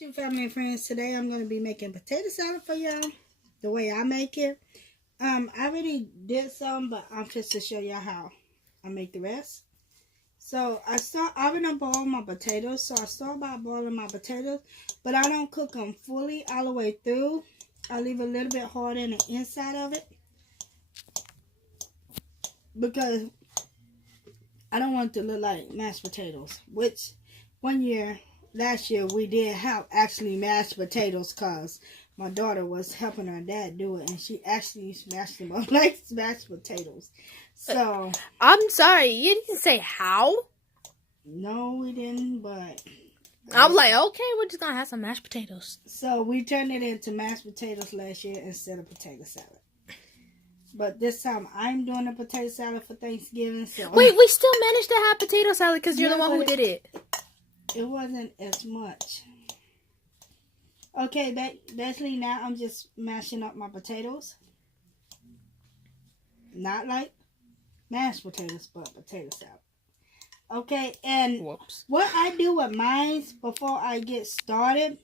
To family and friends, today I'm going to be making potato salad for y'all the way I make it. I already did some, but I'm just to show y'all how I make the rest. So I already boiled my potatoes, so I start by boiling my potatoes, but I don't cook them fully all the way through. I leave a little bit hard in the inside of it because I don't want it to look like mashed potatoes, which last year we did have actually mashed potatoes because my daughter was helping her dad do it, and she actually smashed them up like mashed potatoes. So I'm sorry, you didn't say how? No, we didn't, but I'm like, okay, we're just gonna have some mashed potatoes. So we turned it into mashed potatoes last year instead of potato salad. But this time I'm doing a potato salad for Thanksgiving. So wait, we still managed to have potato salad because you're the one who did it. It wasn't as much. Okay, basically now I'm just mashing up my potatoes. Not like mashed potatoes, but potato salad. Okay, and what I do with mine before I get started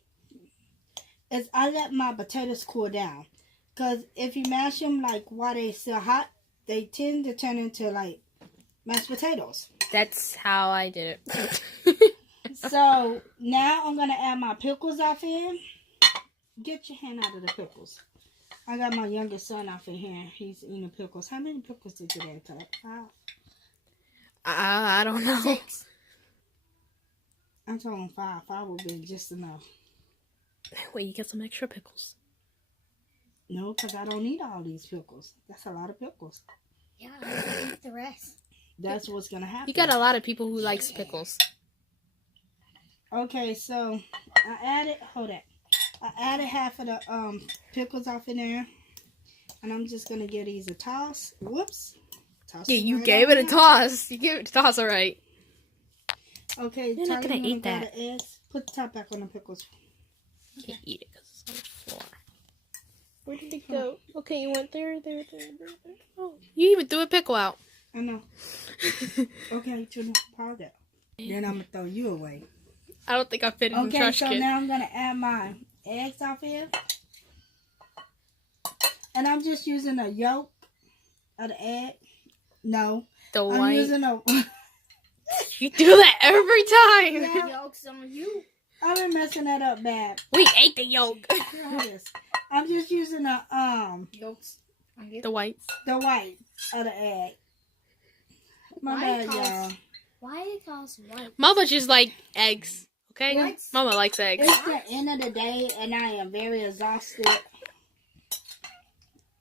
is I let my potatoes cool down. Because if you mash them like while they're still hot, they tend to turn into like mashed potatoes. That's how I did it. So now I'm going to add my pickles off in. Get your hand out of the pickles. I got my youngest son off in here. He's eating pickles. How many pickles did you add? 5? I don't know. 6. I'm talking 5. 5 would be just enough. Wait, you get some extra pickles. No, because I don't need all these pickles. That's a lot of pickles. Yeah, I'll eat the rest. That's what's going to happen. You got a lot of people who likes pickles. Okay, so I added half of the pickles off in there. And I'm just going to give these a toss. Whoops. Toss Yeah, you gave it a toss. You gave it a toss, all right. Okay, you're not going to eat that. Put the top back on the pickles. Can't eat it because it's on the floor. Where did it go? Okay, you went there. Oh, you even threw a pickle out. I know. Okay, turn the pause out. Then I'm going to throw you away. I don't think I fit in the trash can. Okay, so now I'm going to add my eggs off here. And I'm just using a yolk of the egg. No. The white. I'm using a... You do that every time. Yeah. Yolk's on you. I've been messing that up bad. We ate the yolk. I'm just using a Yolks. The whites. The white of the egg. My bad, y'all. Why do it call white? Mama just like eggs. Okay? What? Mama likes eggs. It's the end of the day and I am very exhausted.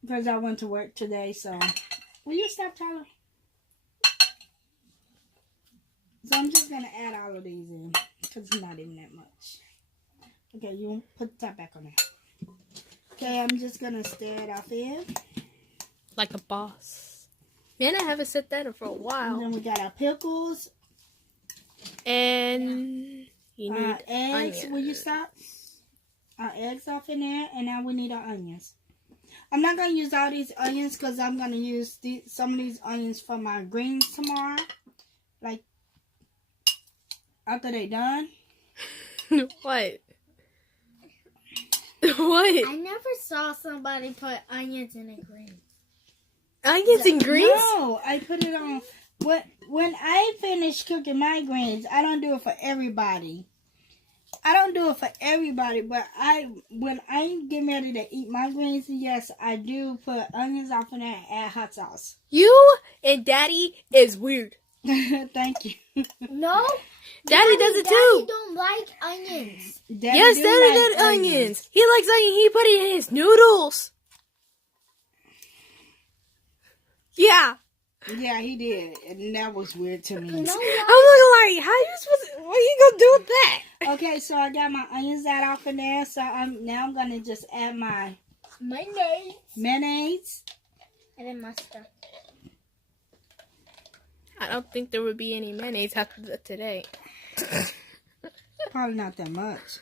Because I went to work today, so... Will you stop, Tyler? So I'm just going to add all of these in. Because it's not even that much. Okay, you put the top back on there. Okay, I'm just going to stir it off in. Like a boss. Man, I haven't said that for a while. And then we got our pickles. And you need eggs. onions. Will you stop? Our eggs off in there. And now we need our onions. I'm not going to use all these onions because I'm going to use some of these onions for my greens tomorrow. Like, after they done. What? What? I never saw somebody put onions in a green. Onions and greens? No, I put it on. When I finish cooking my greens, I don't do it for everybody. But when I'm getting ready to eat my greens, yes, I do put onions off in there and add hot sauce. You and Daddy is weird. Thank you. No. Daddy does it too. Daddy don't like onions. Yes, Daddy does onions. He likes onions. He put it in his noodles. Yeah. Yeah, he did. And that was weird to me. No, I'm looking like, how you supposed to, what are you going to do with that? Okay, so I got my onions out off in there. So now I'm going to just add my mayonnaise. And then mustard. I don't think there would be any mayonnaise after today. Probably not that much.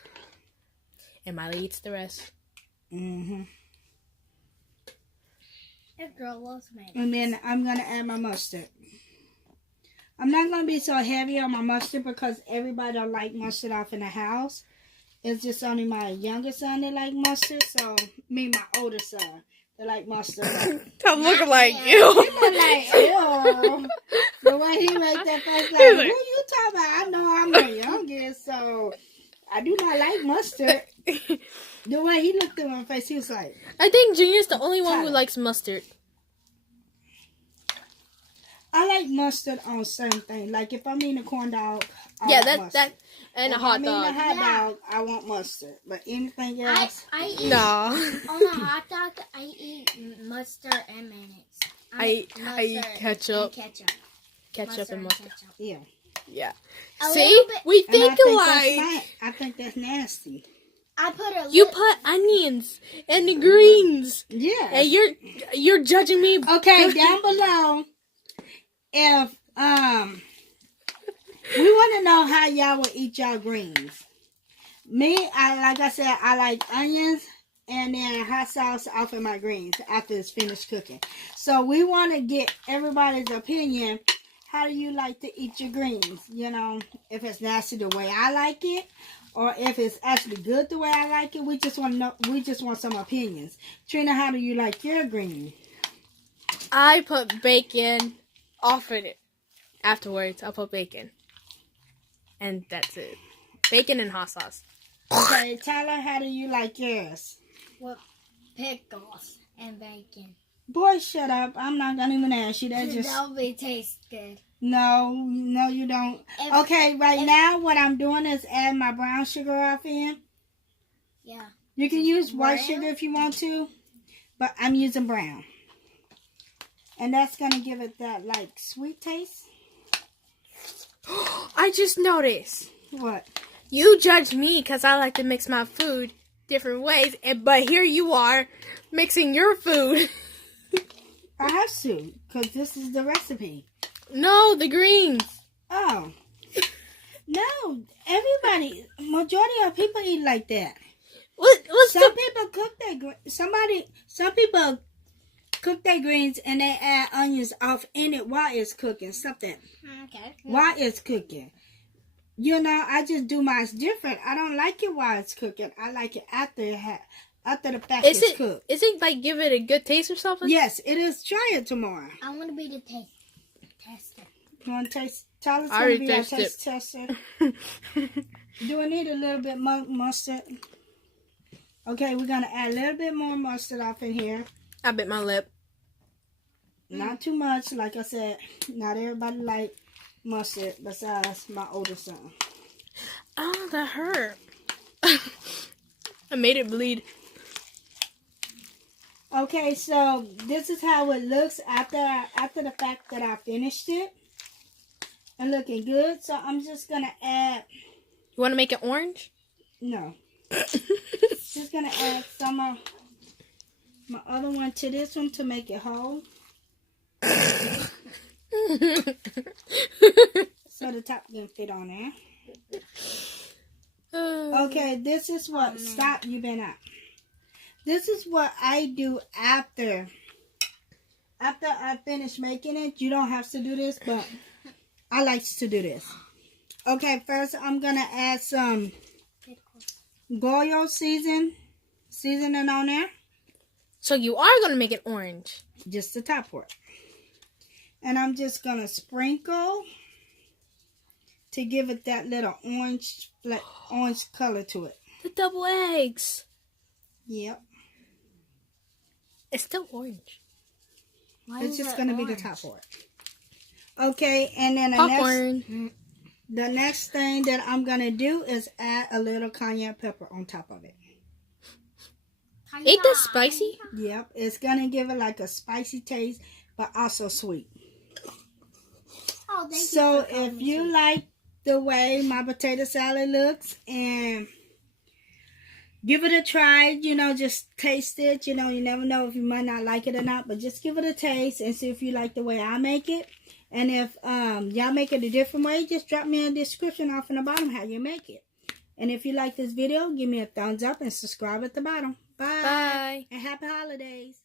And Miley eats the rest. Mm-hmm. That girl loves mayonnaise. And then I'm going to add my mustard. I'm not going to be so heavy on my mustard because everybody don't like mustard off in the house. It's just only my younger son that like mustard. So me, and my older son, that like mustard. I'm looking like you. People like, ew. The way he make that face, like, who you talking about? I know I'm the youngest, so I do not like mustard. The way he looked at my face, he was like, I think Junior's the only one who likes mustard. I like mustard on certain things. Like if I'm eating a corn dog, I want mustard. that and a hot dog. If I'm eating a hot dog, I want mustard. But anything else, I eat No. on a hot dog. I eat mustard and mayonnaise. I eat ketchup. Ketchup And mustard. yeah. Yeah. A See? little bit- We And think alike. I think that's nasty. I put a You put onions and the greens. Yeah. And you're judging me. Okay, down below, if we want to know how y'all would eat y'all greens. Me, like I said, I like onions and then hot sauce off of my greens after it's finished cooking. So we want to get everybody's opinion. How do you like to eat your greens? You know, if it's nasty the way I like it, or if it's actually good the way I like it. We just want to know. We just want some opinions. Trina, how do you like your greens? I put bacon off of it. Afterwards, I'll put bacon. And that's it. Bacon and hot sauce. Okay, Tyler, how do you like yours? with pickles and bacon. Boy, shut up. I'm not going to even ask you that. Just That'll be taste good. No, you don't. Okay, now what I'm doing is add my brown sugar off in. Yeah. You can use white Brown? sugar if you want to, but I'm using brown. And that's going to give it that, like, sweet taste. I just noticed. What? You judge me because I like to mix my food different ways, but here you are mixing your food. I have to, because this is the recipe. No, the greens. Oh. No, everybody, majority of people eat like that. What's Some people cook their some people cook their greens and they add onions off in it while it's cooking. Stop that. Okay. While it's cooking. You know, I just do mine different. I don't like it while it's cooking. I like it after the fact it's cooked. Is it like give it a good taste or something? Yes, it is. Try it tomorrow. I want to be the tester. You want to taste? Tyler's I going to already be our tasted taste tester. Do we need a little bit more mustard? Okay, we're going to add a little bit more mustard off in here. I bit my lip. Not too much. Like I said, not everybody like mustard besides my older son. Oh, that hurt. I made it bleed. Okay, so this is how it looks after the fact that I finished it. And looking good. So I'm just going to add... You want to make it orange? No. Just going to add some of my other one to this one to make it whole. So the top can fit on there. Okay, this is what... Stop, you been out. This is what I do after I finish making it. You don't have to do this, but I like to do this. Okay, first I'm going to add some Goyo seasoning on there. So you are going to make it orange. Just the top part. And I'm just going to sprinkle to give it that little orange color to it. The double eggs. Yep. It's still orange. It's just going to be the top part. Okay, and then the next thing that I'm going to do is add a little cayenne pepper on top of it. Ain't that spicy? Yep, it's going to give it like a spicy taste, but also sweet. Oh, thank you. So if you like the way my potato salad looks and give it a try, you know, just taste it. You know, you never know if you might not like it or not, but just give it a taste and see if you like the way I make it. And if y'all make it a different way, just drop me a description off in the bottom how you make it. And if you like this video, give me a thumbs up and subscribe at the bottom. Bye. Bye. And happy holidays.